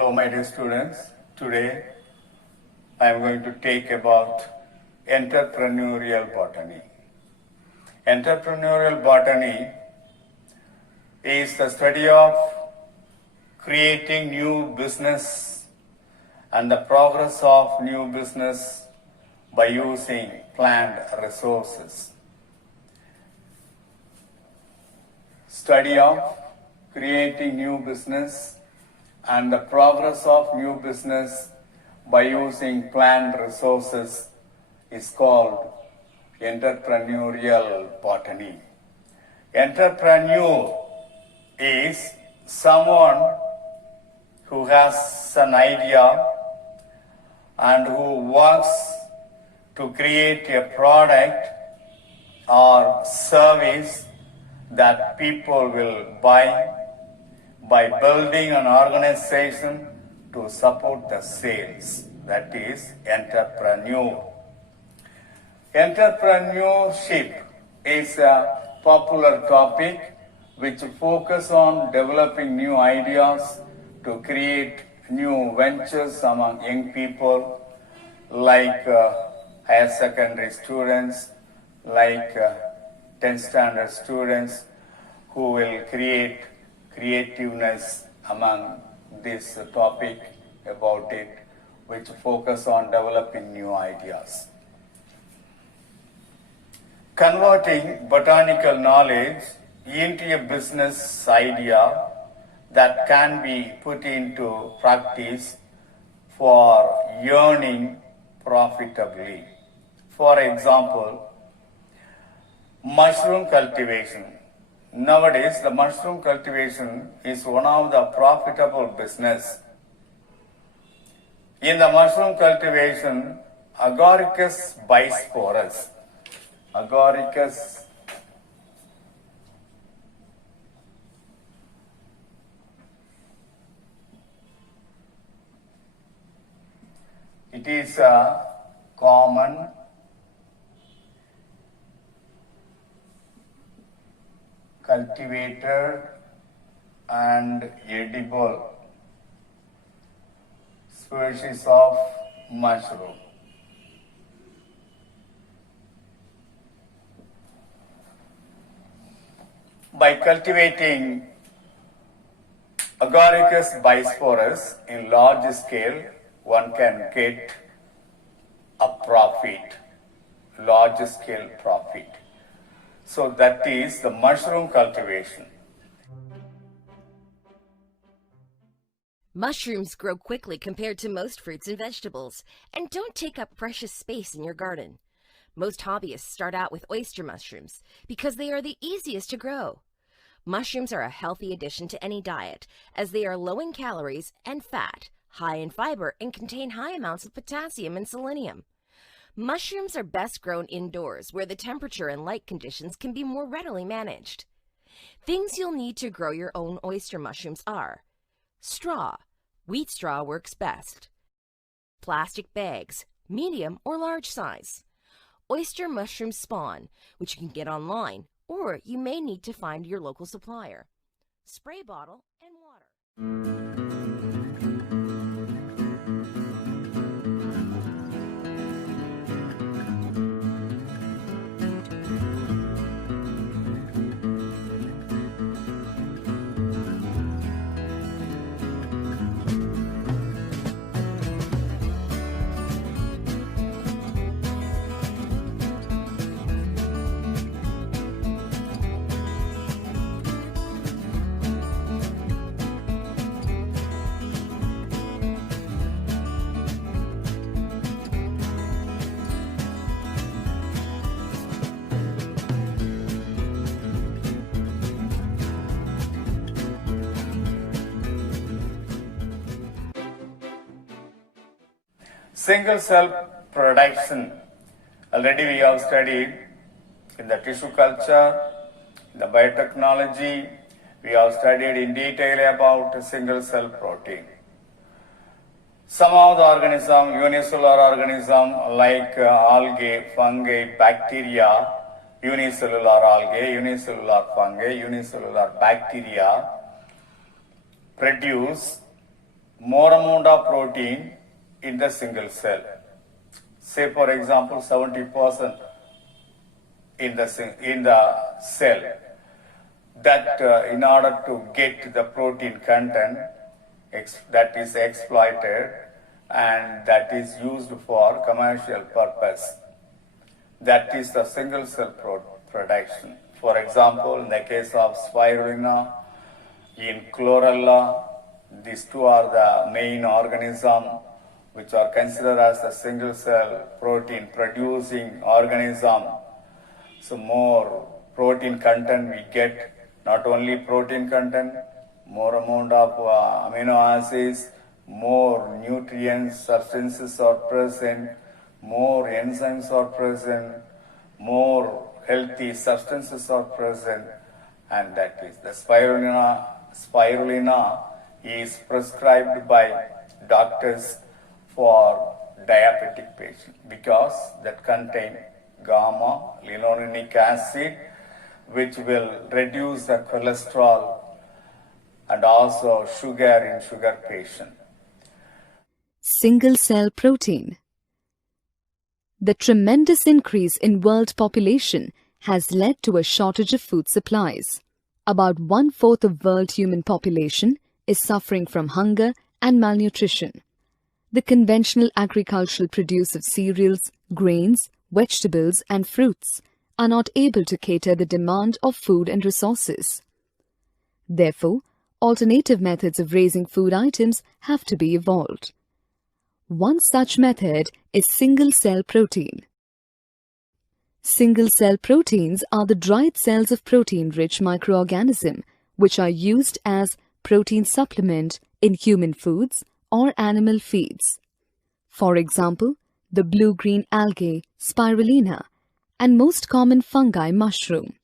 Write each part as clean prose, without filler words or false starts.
Hello, my dear students. Today I am going to take about entrepreneurial botany. Entrepreneurial botany is the study of creating new business and the progress of new business by using plant resources. Study of creating new business and the progress of new business by using plant resources is called entrepreneurial botany. Entrepreneur is someone who has an idea and who works to create a product or service that people will buy by building an organization to support the sales. That is entrepreneur. Entrepreneurship is a popular topic which focuses on developing new ideas to create new ventures among young people like higher secondary students, like 10th standard students who will create creativeness among this topic about it, which focus on developing new ideas. Converting botanical knowledge into a business idea that can be put into practice for earning profitably. For example, mushroom cultivation. Nowadays, the mushroom cultivation is one of the profitable business. In the mushroom cultivation, Agaricus bisporus, Agaricus it is a common cultivated and edible species of mushroom. By cultivating Agaricus bisporus in large scale, one can get a profit, large scale profit. So that is the mushroom cultivation. Mushrooms grow quickly compared to most fruits and vegetables and don't take up precious space in your garden. Most hobbyists start out with oyster mushrooms because they are the easiest to grow. Mushrooms are a healthy addition to any diet as they are low in calories and fat, high in fiber, and contain high amounts of potassium and selenium. Mushrooms are best grown indoors where the temperature and light conditions can be more readily managed. Things you'll need to grow your own oyster mushrooms are straw. Wheat straw works best. Plastic bags, medium or large size. Oyster mushroom spawn, which you can get online, or you may need to find your local supplier. Spray bottle and water. Single cell production. Already we have studied in the tissue culture, in the biotechnology, we have studied in detail about single cell protein. Some of the organism, unicellular organism like algae, fungi, bacteria, unicellular algae, unicellular fungi, unicellular bacteria produce more amount of protein in the single cell. Say for example 70% in the cell. That in order to get the protein content that is exploited and that is used for commercial purpose. That is the single cell production. For example, in the case of spirulina, in chlorella, these two are the main organisms which are considered as the single cell protein producing organism. So more protein content we get, not only protein content, more amount of amino acids, more nutrients, substances are present, more enzymes are present, more healthy substances are present, and that is the spirulina. Spirulina is prescribed by doctors for diabetic patients because that contain gamma linolenic acid, which will reduce the cholesterol and also sugar in sugar patient. Single cell protein. The tremendous increase in world population has led to a shortage of food supplies. About 1/4 of world human population is suffering from hunger and malnutrition. The conventional agricultural produce of cereals, grains, vegetables and fruits are not able to cater the demand of food and resources. Therefore, alternative methods of raising food items have to be evolved. One such method is single-cell protein. Single-cell proteins are the dried cells of protein-rich microorganisms which are used as protein supplement in human foods or animal feeds. For example, the blue-green algae spirulina and most common fungi mushroom.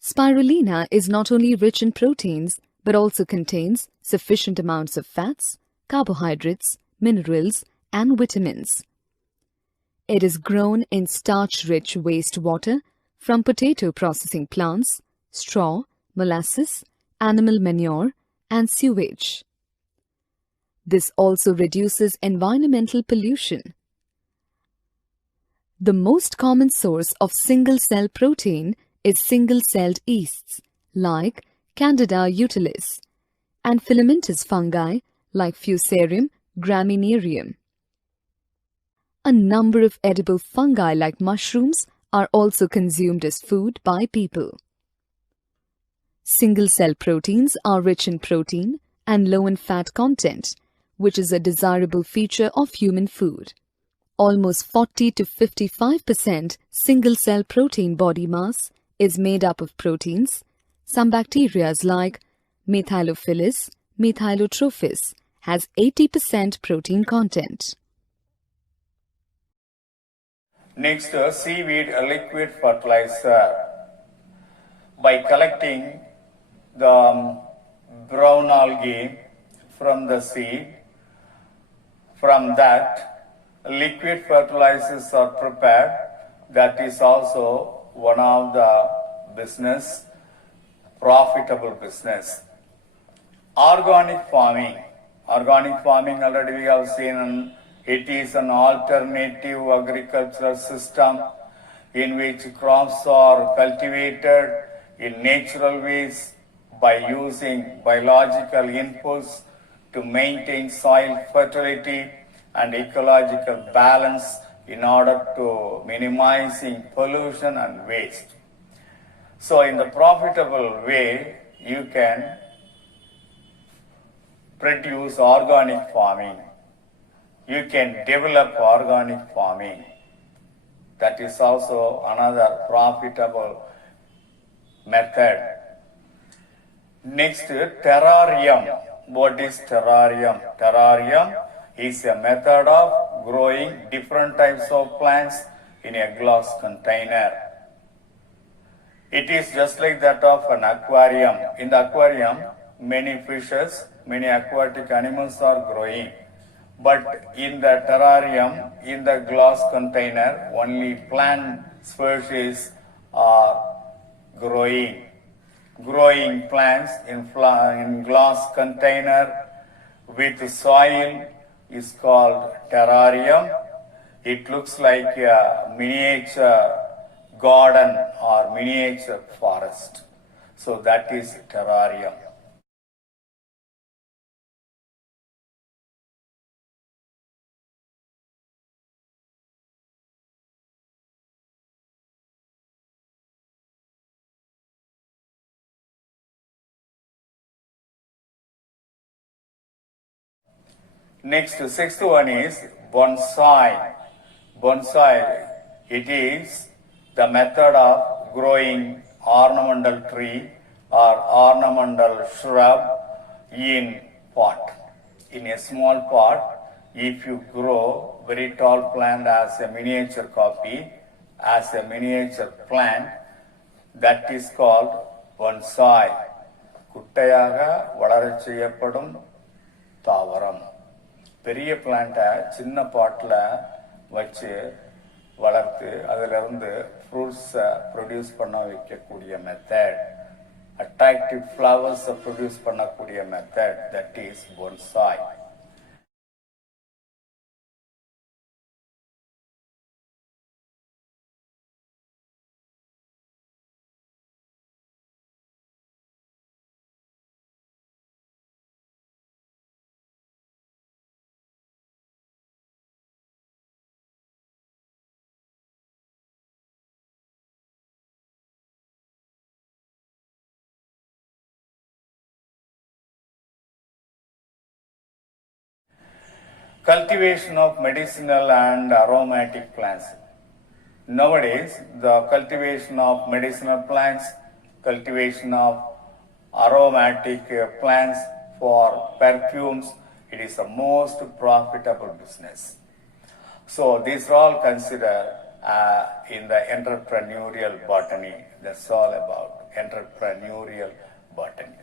Spirulina is not only rich in proteins but also contains sufficient amounts of fats, carbohydrates, minerals and vitamins. It is grown in starch-rich wastewater from potato processing plants, straw, molasses, animal manure and sewage. This also reduces environmental pollution. The most common source of single-cell protein is single-celled yeasts like Candida utilis and filamentous fungi like Fusarium graminearum. A number of edible fungi like mushrooms are also consumed as food by people. Single-cell proteins are rich in protein and low in fat content, which is a desirable feature of human food. Almost 40 to 55% single-cell protein body mass is made up of proteins. Some bacteria like Methylophilus, Methylotrophis has 80% protein content. Next, seaweed liquid fertilizer. By collecting the brown algae from the seed, from that liquid fertilizers are prepared. That is also one of the profitable business. Organic farming. Organic farming already we have seen, it is an alternative agricultural system in which crops are cultivated in natural ways by using biological inputs to maintain soil fertility and ecological balance in order to minimizing pollution and waste. So in the profitable way, you can produce organic farming. You can develop organic farming. That is also another profitable method. Next, terrarium. What is terrarium? Terrarium is a method of growing different types of plants in a glass container. It is just like that of an aquarium. In the aquarium, many fishes, many aquatic animals are growing. But in the terrarium, in the glass container, only plant species are growing. Growing plants in glass container with soil is called terrarium. It looks like a miniature garden or miniature forest. So that is terrarium. Next, sixth one is bonsai. Bonsai, it is the method of growing ornamental tree or ornamental shrub in pot. In a small pot, if you grow very tall plant as a miniature copy, as a miniature plant, that is called bonsai. குட்டையாக வளரச் செய்யப்படும் தாவரம். பெரிய பிளான்ட்டை சின்ன பாட்டில் வச்சு வளர்த்து அதிலிருந்து ஃப்ரூட்ஸை produce பண்ண வைக்கக்கூடிய மெத்தட், அட்ராக்டிவ் ஃப்ளவர்ஸை ப்ரொடியூஸ் பண்ணக்கூடிய method, that is bonsai. Cultivation of medicinal and aromatic plants. Nowadays, the cultivation of medicinal plants, cultivation of aromatic plants for perfumes, it is the most profitable business. So these are all considered in the entrepreneurial botany. That's all about entrepreneurial botany.